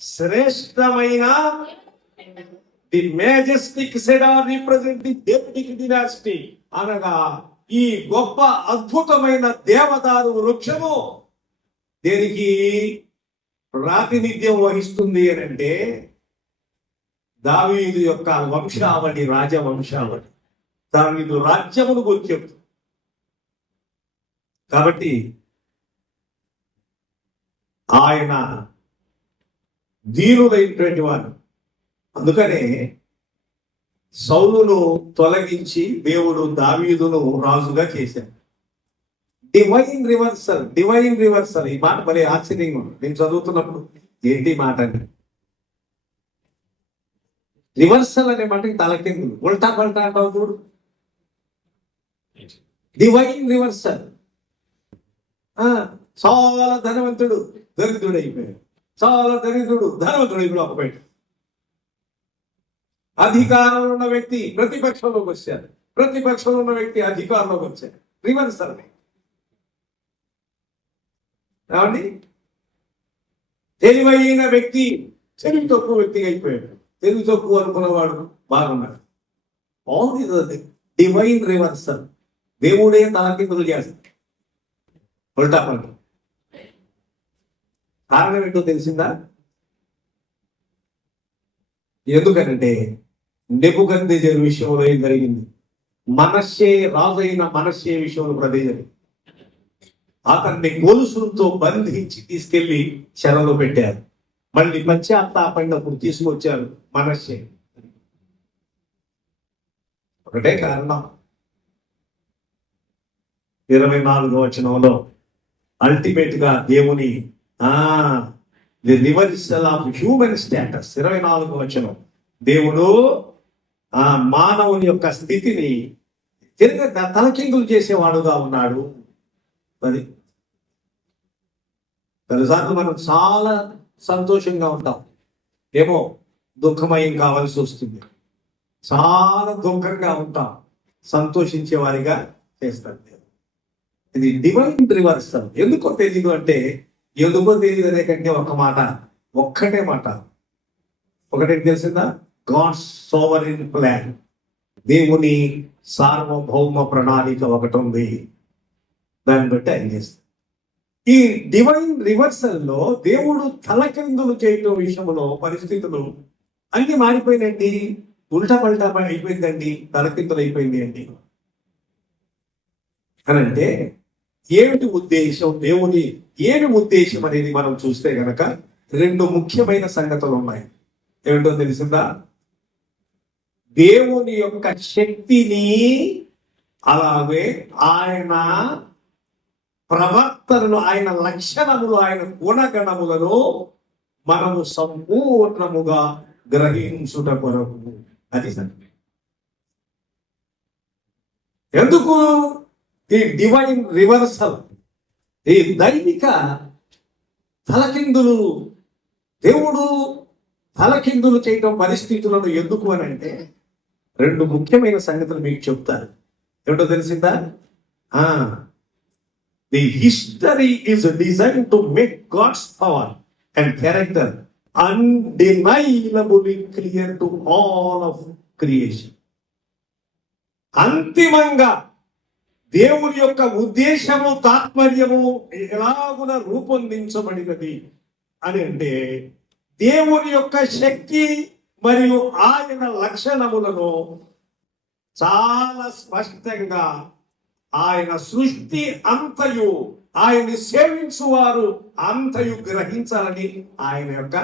శ్రేష్టమైన the majestic cedar represent the Davidic dynasty, అనగా ఈ గొప్ప అద్భుతమైన దేవదారు వృక్షము దేనికి ప్రాతినిధ్యం వహిస్తుంది అని అంటే దావీదు యొక్క వంశావళి, రాజవంశావళి. దావీదు రాజ్యమును గురించి చెప్తుంది. కాబట్టి ఆయన ధీరులైనటువంటి వారు. అందుకనే సౌలును తొలగించి దేవుడు దావీదును రాజుగా చేశాడు. Divine reversal. ఈ మాట భలే ఆశ్చర్యంగా ఉంది. నేను చదువుతున్నప్పుడు ఏంటి మాట అని, రివర్సల్ అనే మాటకి తలకిందులు, ఉల్టా పల్టా అంటావు చూడు. Divine reversal. చాలా ధనవంతుడు దరిద్రుడు అయిపోయాడు, చాలా దరిద్రుడు ధనవంతుడు అయిపోయాడు. ఒక బయట అధికారంలో ఉన్న వ్యక్తి ప్రతిపక్షంలోకి వచ్చారు, ప్రతిపక్షంలో ఉన్న వ్యక్తి అధికారంలోకి వచ్చారు. రివర్సల్. ఏమండి, తెలివైన వ్యక్తి తెలివి తక్కువ వ్యక్తిగా అయిపోయాడు, తెలివి తక్కువ అనుకున్నవాడు బాగున్నాడు. బాగుంది. Divine reversal. దేవుడే తలకిందులు చేస్తాడు, ఉల్టా పల్టా. కారణం ఏంటో తెలిసిందా? ఎందుకనంటే నెబుకద్నెజరు విషయంలో ఏం జరిగింది? మనష్షే, రాజైన మనష్షే విషయంలో అదే జరిగింది. అతన్ని గొలుసులతో బంధించి తీసుకెళ్లి చెరలో పెట్టారు. మళ్ళీ పశ్చాత్తాపడినప్పుడు తీసుకొచ్చారు మనష్షే. ఒకటే కారణం, 24వ వచనంలో అల్టిమేట్ గా దేవుని the reversal of human status. 24వ వచనం, దేవుడు మానవుని యొక్క స్థితిని తిరిగి తలకిందులు చేసేవాడుగా ఉన్నాడు. అది కొన్నిసార్లు మనం చాలా సంతోషంగా ఉంటాం, ఏమో దుఃఖమయం కావాల్సి వస్తుంది. చాలా దుఃఖంగా ఉంటాం, సంతోషించే వారిగా చేస్తాడు. ఇది డివైన్ రివర్సల్. ఎందుకో తెలియదు అంటే, ఎందుకో తెలియదు అనే కంటే ఒక్కటే మాట, ఒకటి తెలిసిందా? గాడ్స్ సోవరెన్ ప్లాన్, దేవుని సార్వభౌమ ప్రణాళిక ఒకటి ఉంది. దాన్ని బట్టి ఆయన చేస్తారు. ఈ డివైన్ రివర్సల్ లో దేవుడు తలకిందులు చేయటం విషయంలో పరిస్థితులు అన్ని మారిపోయినండి. ఉల్టా పల్టా అయిపోయిందండి, తలకిందులు అయిపోయింది అండి. అని అంటే ఏమిటి ఉద్దేశం, దేవుని ఏమి ఉద్దేశం అనేది మనం చూస్తే గనక రెండు ముఖ్యమైన సంగతులు ఉన్నాయి. ఏమిటో తెలిసిందా? దేవుని యొక్క శక్తిని, అలాగే ఆయన ప్రవర్తనలు, ఆయన లక్షణములు, ఆయన గుణగణములను మనము సంపూర్ణముగా గ్రహించుట కొరకు. అది సంగతి. ఎందుకు ఈ డివైన్ రివర్సల్, ఈ దైవిక తలకిందులు, దేవుడు తలకిందులు చేయటం పరిస్థితులను ఎందుకు అని అంటే రెండు ముఖ్యమైన సంగతులు మీకు చెప్తారు. ఏమిటో తెలిసిందా? The history is design to make God's power and character undeniably clear to all of creation. అంతిమంగా దేవుని యొక్క ఉద్దేశము, తాత్పర్యము ఎలాగున రూపొందించబడినది అని అంటే దేవుని యొక్క శక్తి మరియు ఆయన లక్షణములను చాలా స్పష్టంగా ఆయన సృష్టి అంతయు, ఆయన్ని సేవించువారు అంతయు గ్రహించాలని ఆయన యొక్క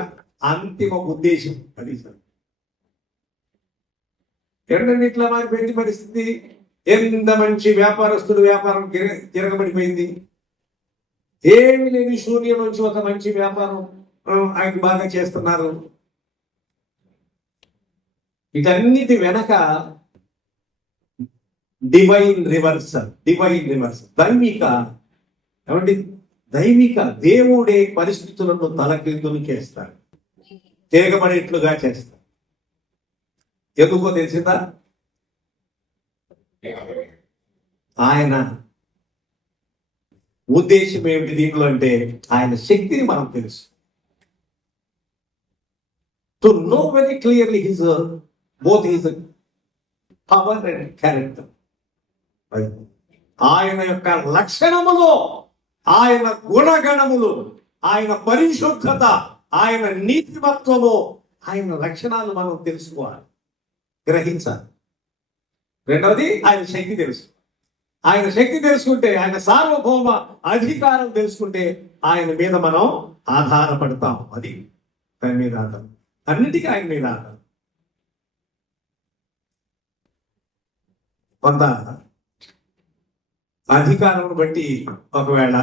అంతిమ ఉద్దేశం. అది సార్. ఏంటంటే ఇట్లా మారిపోయింది పరిస్థితి. ఎంత మంచి వ్యాపారస్తుడు వ్యాపారం తిరగబడిపోయింది. ఏమి లేని శూన్యం నుంచి ఒక మంచి వ్యాపారం ఆయన బాగా చేస్తున్నారు. వీటన్నిటి వెనక డివైన్ రివర్సల్ దైవిక, ఏమంటే దైవిక దేవుడే పరిస్థితులను తలకిందులు చేస్తాడు, తిరగబడేట్లుగా చేస్తాడు. ఎందుకో తెలిసిందా? ఆయన ఉద్దేశం ఏమిటి దీంట్లో అంటే ఆయన శక్తిని మనం తెలుసు. To know very clearly his both his power and character. ఆయన యొక్క లక్షణములు, ఆయన గుణగణములు, ఆయన పరిశుద్ధత, ఆయన నీతిమత్వము, ఆయన లక్షణాలు మనం తెలుసుకోవాలి, గ్రహించాలి. రెండవది ఆయన శక్తి తెలుసు. ఆయన శక్తి తెలుసుకుంటే, ఆయన సార్వభౌమ అధికారం తెలుసుకుంటే ఆయన మీద మనం ఆధారపడతాం. అది ఆయన మీద ఆధారం, అన్నిటికీ ఆయన మీద ఆధారం. కొంత అధికారం బట్టి ఒకవేళ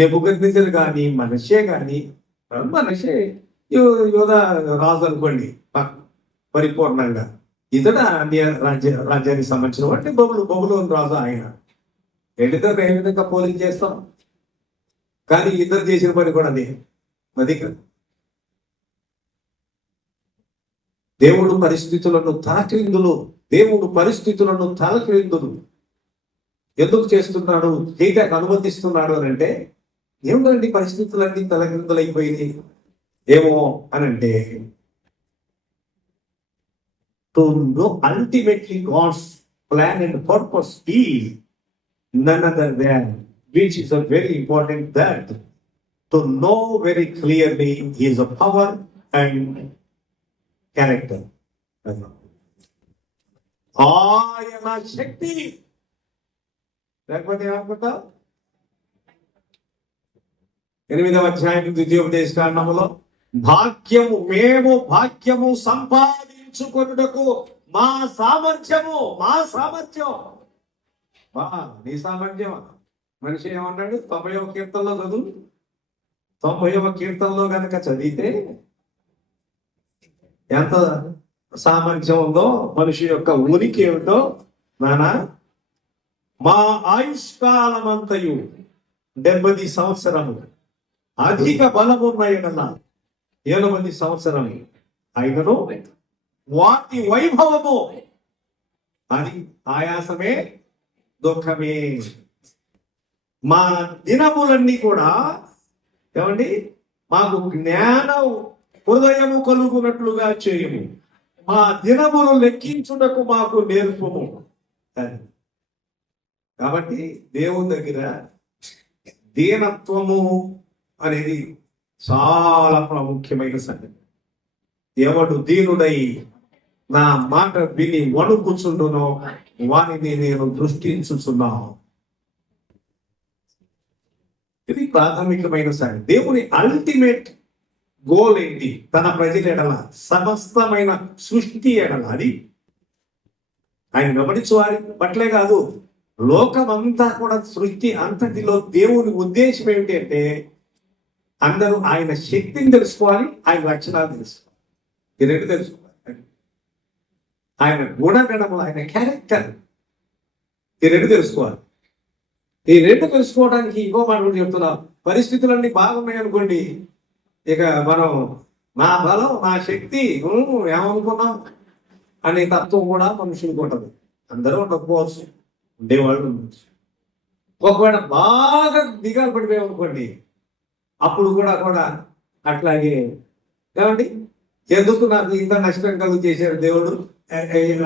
నెబుకద్నెజరు కానీ మనషే యోధా రాజు అనుకోండి పరిపూర్ణంగా, ఇతడ రాజ్యానికి సంబంధించిన అంటే బబులోను రాజు ఆయన. రెండిద్దరు ఏ విధంగా పోలింగ్ చేస్తాం, కానీ ఇద్దరు చేసిన పని కూడా అది కాదు. దేవుడు పరిస్థితులను తలక్రిందులు ఎందుకు చేస్తున్నాడు, చేయటానికి అనుమతిస్తున్నాడు అని అంటే ఏమిటండి పరిస్థితులన్నీ తలక్రిందులైపోయినాయి ఏమో అని అంటే, to know ultimately God's plan and purpose is none other than, which is a very important, that to know very clearly His power and character. ఆయన శక్తి లేకపోతే ఏమనుకుంటా 8వ అధ్యాయం 2వ కాండములో మేము భాగ్యము సంపాదించుకొనుటకు మా సామర్థ్యం నీ సామర్థ్యమా? మనిషి ఏమన్నాడు? 90వ కీర్తనలో చదువు. 90వ కీర్తనలో కనుక చదివితే ఎంత సామర్థ్యం ఉందో, మనిషి యొక్క ఉనికి ఏమిటో. నానా, మా ఆయుష్కాలమంతయు 70 సంవత్సరము, అధిక బలమున్నాయన 70 సంవత్సరము అయినను వాటి వైభవము అది ఆయాసమే, దుఃఖమే. మా దినములన్నీ కూడా ఏమండి మాకు జ్ఞానం హృదయము కలుగునట్లుగా చేయము, మా దినమును లెక్కించుటకు మాకు నేర్పము. కాబట్టి దేవుని దగ్గర దీనత్వము అనేది చాలా ప్రాముఖ్యమైన సంగతి. ఎవడు దీనుడై నా మాట విని వణుకుచుండునో వారిని నేను దృష్టించుచున్నాను. ఇది ప్రాథమికమైన సంగతి. దేవుని అల్టిమేట్ గోల్ ఏంటి? తన ప్రజల ఎడల, సమస్తమైన సృష్టి ఎడల, అది ఆయన వెంబడించు వారి పట్లే కాదు, లోకమంతా కూడా సృష్టి అంతటిలో దేవుని ఉద్దేశం ఏమిటి అంటే అందరూ ఆయన శక్తిని తెలుసుకోవాలి, ఆయన లక్షణాలు తెలుసుకోవాలి. ఈ రెండు తెలుసుకోవాలి. ఆయన గుణగణములు, ఆయన క్యారెక్టర్, ఈ రెండు తెలుసుకోవాలి. ఈ రెండు తెలుసుకోవడానికి ఇంకో మాట కూడా చెప్తున్నాం. పరిస్థితులన్నీ బాగున్నాయి అనుకోండి, ఇక మనం నా బలం, నా శక్తి ఏమనుకున్నాం అనే తత్వం కూడా మనుషులకు ఉంటుంది. అందరూ ఉండకపోవచ్చు, ఉండేవాళ్ళు ఉండవచ్చు. ఒకవేళ బాగా దిగాలు పడిపోయామనుకోండి, అప్పుడు కూడా అట్లాగే ఏమండి, ఎందుకు నాకు ఇంత నష్టం కలుగు చేశాడు దేవుడు,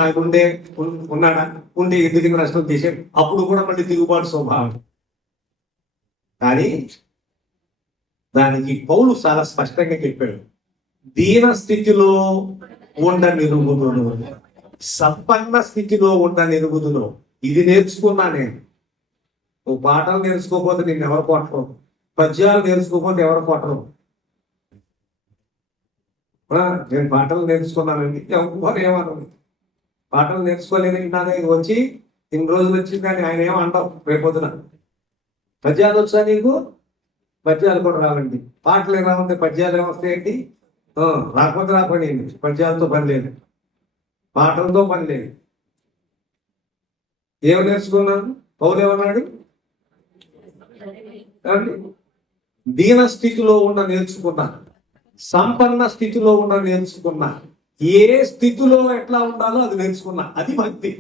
నాకు ఉన్నాడా, ఉండే ఎందుకు నష్టం చేశాడు, అప్పుడు కూడా మళ్ళీ తిరుగుబాటు స్వభావం. కానీ దానికి పౌలు చాలా స్పష్టంగా చెప్పాడు, దీన స్థితిలో ఉండ నిరుగుదును, సంపన్న స్థితిలో ఉండ నిరుగుదును. ఇది నేర్చుకున్నా నేను. నువ్వు పాఠాలు నేర్చుకోకపోతే నేను ఎవరు కొట్టరు, పద్యాలు నేర్చుకోకపోతే ఎవరు కొట్టరు. నేను పాటలు నేర్చుకున్నానండి, ఎవరు ఏమన్నా పాటలు నేర్చుకోలేదని నా దగ్గర వచ్చి ఇన్ని రోజులు వచ్చింది కానీ ఆయన ఏమంటావు రేపొద్దున. పద్యాలు వచ్చా నీకు? పద్యాలు కూడా రావండి. పాటలు ఏమవుతాయి, పద్యాలు ఏమొస్తాయండి? రాకపోతే రాపండి. పద్యాలతో పని లేదు, పాటలతో పని లేదు. ఏమి నేర్చుకున్నాను? పౌలు ఏమన్నాడు? దీన స్థితిలో ఉన్న నేర్చుకున్నా, సంపన్న స్థితిలో ఉన్న నేర్చుకున్నా, ఏ స్థితిలో ఎట్లా ఉండాలో అది నేర్చుకున్నా. అది భక్తి.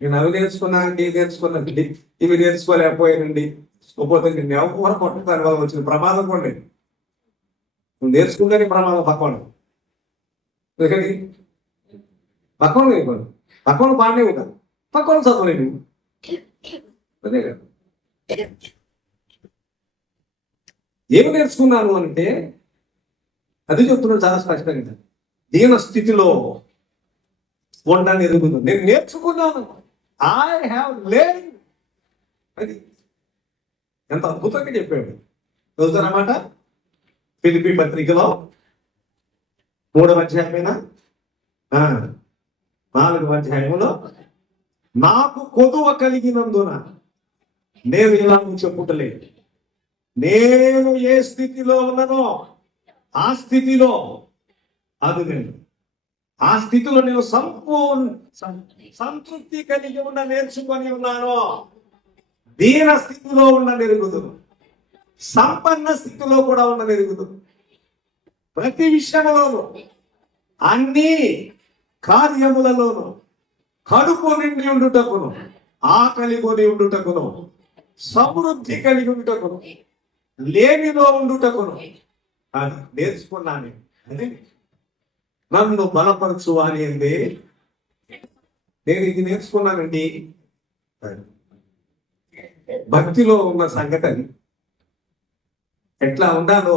నేను అవి నేర్చుకున్నానండి, ఇవి నేర్చుకున్నానండి, ఇవి నేర్చుకోలేకపోయానండి, పోతే నేను ఎవరు కొట్టడానికి వల్ల వచ్చింది ప్రమాదం కూడా లేదు. నువ్వు నేర్చుకుంటేనే ప్రమాదం. ఎందుకని పక్కన పాడలేవు కదా, పక్కన చదవలేవు. అదే కదా. ఏమి నేర్చుకున్నాను అంటే అది చెప్తున్నాడు చాలా స్పష్టంగా. దీన స్థితిలో ఉండని ఎరుగుతుంది. నేను నేర్చుకున్నాను, ఐ హ్యావ్ లెర్న్. అది ఎంత అద్భుతంగా చెప్పాడు. చదువుతానమాట ఫిలిప్పీ పత్రికలో 3వ అధ్యాయమైన 4వ అధ్యాయంలో, నాకు కొదువ కలిగినందున నేను ఇలా చెప్పుటలేదు, నేను ఏ స్థితిలో ఉన్నానో ఆ స్థితిలో అది నేను, ఆ స్థితిలో నేను సంతృప్తి కలిగి ఉన్న నేర్చుకొని ఉన్నాను. దీన స్థితిలో ఉన్న నెరుగుదును, సంపన్న స్థితిలో కూడా ఉన్న నెరుగుదును. ప్రతి విషయంలోనూ, అన్ని కార్యములలోనూ కడుపు నిండి ఉండుటకును, ఆకలి కొని ఉండుటకును, సమృద్ధి కలిగి ఉండుటకును, లేమిలో ఉండుటకును అది నేర్చుకున్నాను. అది నన్ను బలపరచు అనేది నేను ఇది నేర్చుకున్నానండి. భక్తిలో ఉన్న సంగతి అది. ఎట్లా ఉండాలో,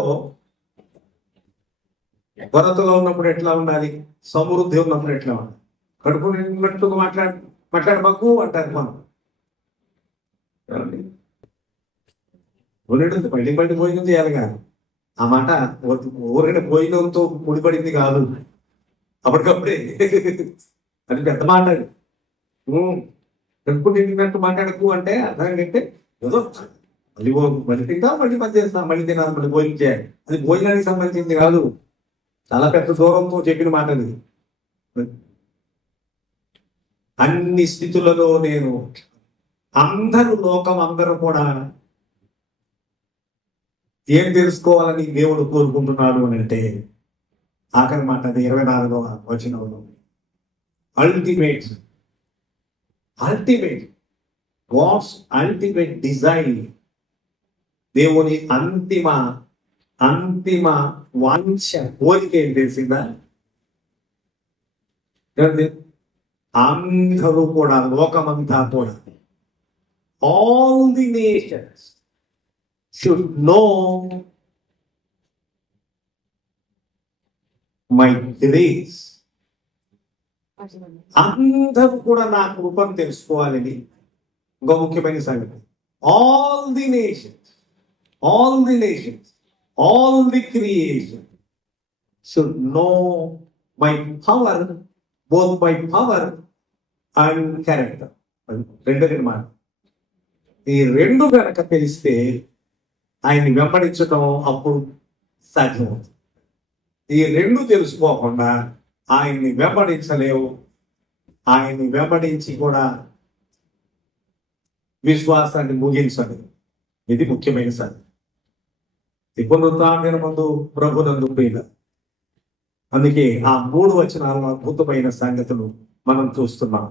కొరతలో ఉన్నప్పుడు ఎట్లా ఉండాలి, సమృద్ధి ఉన్నప్పుడు ఎట్లా ఉండాలి. కడుపు నిన్నట్టుగా మాట్లాడబాకు అంటారు మనం. పళ్ళి భోజనం చేయాలి కాదు. ఆ మాట ఊరికైనా భోజనంతో ముడిపడింది కాదు, అప్పటికప్పుడే. అది పెద్ద మాట. అది కడుపు నిన్నట్టు మాట్లాడకు అంటే అర్థం ఏంటంటే ఏదో మళ్ళీ తింటా, మళ్ళీ పని చేస్తా, మళ్ళీ తినాలి, మళ్ళీ భోజనం చేయాలి. అది భోజనానికి సంబంధించింది కాదు, చాలా పెద్ద దూరంతో చెప్పిన మాట అది. అన్ని స్థితులలో నేను, అందరూ కూడా ఏం తెలుసుకోవాలని దేవుడు కోరుకుంటున్నాడు అని అంటే ఆఖరి మాట అది 24వ వచనంలో, అల్టిమేట్ గాడ్స్ అల్టిమేట్ డిజైన్ దేవుని అంతిమ అంతిమ వాంఛ కోరిక ఏం తెలిసిందా? అందరూ కూడా, లోకమంతా కూడా, all the nations should know my grace. అందరూ కూడా నా కృపను తెలుసుకోవాలని ఇంకో ముఖ్యమైన సంగతి. All the nations, all the nations, all the creation should know my power, both my power and character. రెండు మాట. ఈ రెండు కనుక తెలిస్తే ఆయన్ని వెంబడించడం అప్పుడు సాధ్యమవుతుంది. ఈ రెండు తెలుసుకోకుండా ఆయన్ని వెంబడించలేవు. ఆయన్ని వెంబడించి కూడా విశ్వాసాన్ని ముగించలేదు. ఇది ముఖ్యమైన సంగతి. పునరుత్థానం ముందు ప్రభునందు ప్రియుల, అందుకే ఆ 3 వచనాలు అద్భుతమైన సంగతులు మనం చూస్తున్నాం.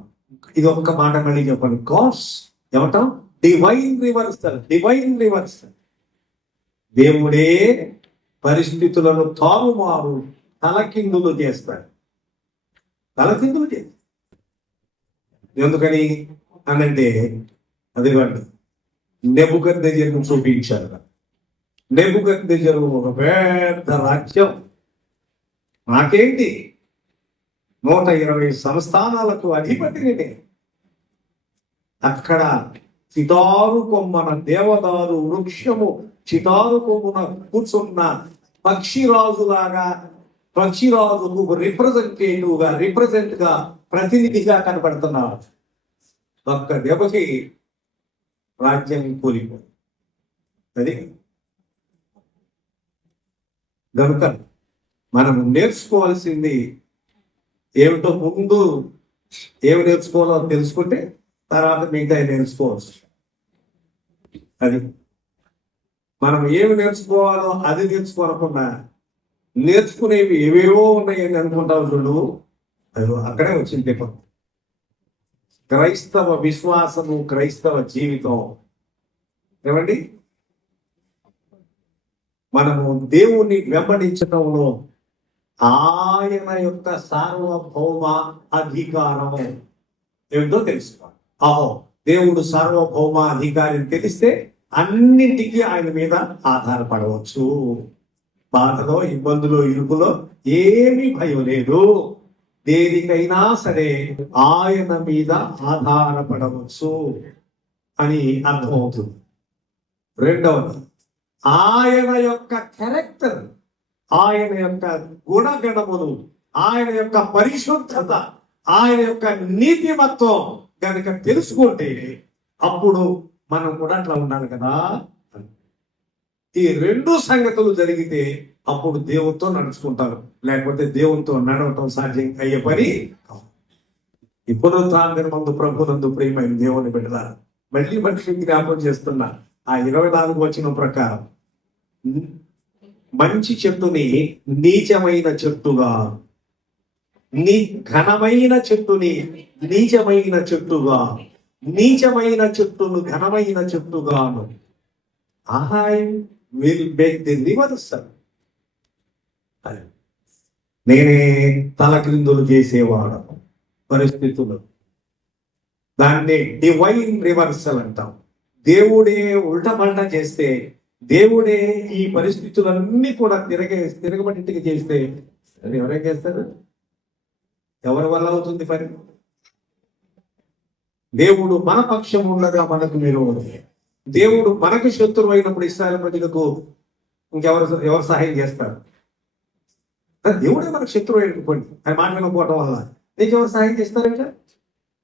ఇది ఒక్క మాట మళ్ళీ చెప్పండి. గాడ్స్ ఏమంటాం? Divine reversal. Divine reversal. దేవుడే పరిస్థితులను తారుమారు తలకిందులు చేస్తాడు. తలకిందులు చేస్తాడు. ఎందుకని అనంటే అదిగోండి, నెబుకద్నెజరును చూపించారు. నెబుకద్నెజరు ఒక పెద్ద రాజ్యం, నాకేంటి 120 సంస్థానాలకు అధిపతిని. అక్కడ చితారు కొమ్మన దేవదారు వృక్షము చితారు కొమ్మున కూర్చున్న పక్షిరాజులాగా, పక్షిరాజుకు రిప్రజెంట్ గా ప్రతినిధిగా కనబడుతున్నారు. ఒక్క దెబ్బకి రాజ్యం కూలిపోయింది. అది కనుక మనం నేర్చుకోవాల్సింది ఏమిటో, ముందు ఏమి నేర్చుకోవాలో తెలుసుకుంటే తర్వాత మిగతా నేర్చుకోవచ్చు. అది మనం ఏమి నేర్చుకోవాలో అది నేర్చుకోనకుండా నేర్చుకునేవి ఏవేవో ఉన్నాయని అనుకుంటావు చూడు, అది అక్కడే వచ్చింది. క్రైస్తవ విశ్వాసము, క్రైస్తవ జీవితం ఏమండి, మనము దేవుణ్ణి వెంబడించడంలో ఆయన యొక్క సార్వభౌమ అధికారము ఏమిటో తెలుసుకోవాలి. దేవుడు సార్వభౌమ అధికారిని తెలిస్తే అన్నింటికీ ఆయన మీద ఆధారపడవచ్చు. బాధలో, ఇబ్బందులో, ఇరుకులో ఏమీ భయం లేదు. దేనికైనా సరే ఆయన మీద ఆధారపడవచ్చు అని అర్థమవుతుంది. రెండవది, ఆయన యొక్క క్యారెక్టర్, ఆయన యొక్క గుణగణములు, ఆయన యొక్క పరిశుద్ధత, ఆయన యొక్క నీతిమత్వం కనుక తెలుసుకుంటే అప్పుడు మనం కూడా అట్లా ఉండాలి కదా. ఈ 2 సంగతులు జరిగితే అప్పుడు దేవునితో నడుచుకుంటారు. లేకపోతే దేవునితో నడవటం సాధ్యం అయ్యే పని. ఇప్పుడు ముందు ప్రభునందు ప్రియమైన దేవుని బిడ్డల, మళ్ళీ జ్ఞాపకం చేస్తున్నా. ఆ 24 వచనం ప్రకారం మంచి చెట్టుని నీచమైన చెట్టుగా, ఘనమైన చెట్టుని నీచమైన చెట్టుగా, నీచమైన చెట్టును ఘనమైన చెట్టుగాను I will make the reversal. నేనే తలక్రిందులు చేసేవాడు పరిస్థితులు. దాన్ని డివైన్ రివర్సల్ అంటాం. దేవుడే ఉల్టపల్ట చేస్తే, దేవుడే ఈ పరిస్థితులన్నీ కూడా తిరగబడిగా చేస్తే అది ఎవరేం చేస్తారు? ఎవరి వల్ల అవుతుంది పని? దేవుడు మన పక్షం ఉండగా మనకు విరోధి. దేవుడు మనకు శత్రువు అయినప్పుడు ఇశ్రాయేలు ప్రజలకు ఎవరు సహాయం చేస్తారు? దేవుడే మనకు శత్రువు అయినటువంటి ఆయన మాట వినకపోవటం వల్ల నీకు ఎవరు సహాయం చేస్తారంట?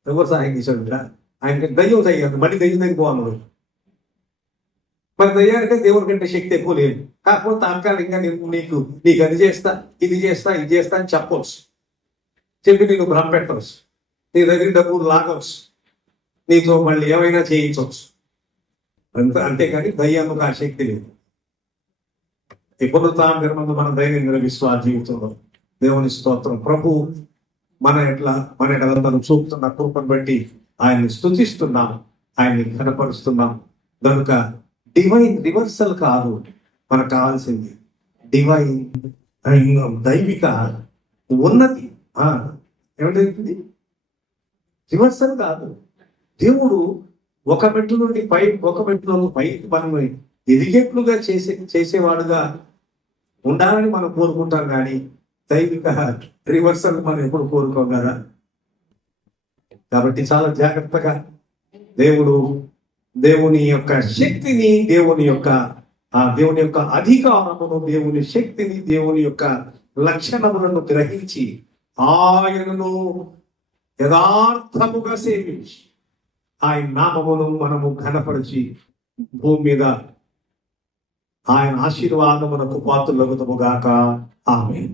ఎవరు సహాయం చేశాడు? ఆయనకి దయ్యం తగ్గాడు, మళ్ళీ దయ్యం తగ్గిపోవాలి. మరి దయ్యానికే దేవుడి కంటే శక్తి ఎక్కువ లేదు. కాకపోతే తాత్కాలికంగా నీకు అది చేస్తా, ఇది చేస్తా, ఇది చేస్తా అని చెప్పవచ్చు. చెప్పి నీకు భ్రమ పెట్టవచ్చు, నీ దగ్గర డబ్బులు లాగవచ్చు, నీతో మళ్ళీ ఏమైనా చేయించవచ్చు. అంతేకాని దయ్యానికి ఆ శక్తి లేదు. ఇప్పుడు మన దైనందిన విశ్వాస జీవితంలో దేవుని స్తోత్రం. ప్రభు మన ఎట్లా చూపుతున్న కృపను బట్టి ఆయన్ని స్తుతిస్తున్నాం, ఆయన్ని ఘనపరుస్తున్నాం. కనుక డివైన్ రివర్సల్ కాదు మనకు కావాల్సింది, డివైన్ దైవిక ఉన్నతి. ఏమిటైతుంది? రివర్సల్ కాదు. దేవుడు ఒక మెట్టు నుండి ఒక మెట్టు నుండి పైకి మనం ఎదిగేట్లుగా చేసేవాడుగా ఉండాలని మనం కోరుకుంటాం, కానీ దైవిక రివర్సల్ మనం ఎప్పుడు కోరుకోం కదా. కాబట్టి చాలా జాగ్రత్తగా దేవుని యొక్క శక్తిని, దేవుని యొక్క అధికారమును, దేవుని శక్తిని, దేవుని యొక్క లక్షణములను గ్రహించి ఆయనను యథార్థముగా సేవించి ఆయన నామమును మనము ఘనపరిచి భూమి మీద ఆయన ఆశీర్వాదమునకు పాత్రులగుదుము గాక. ఆమేన్.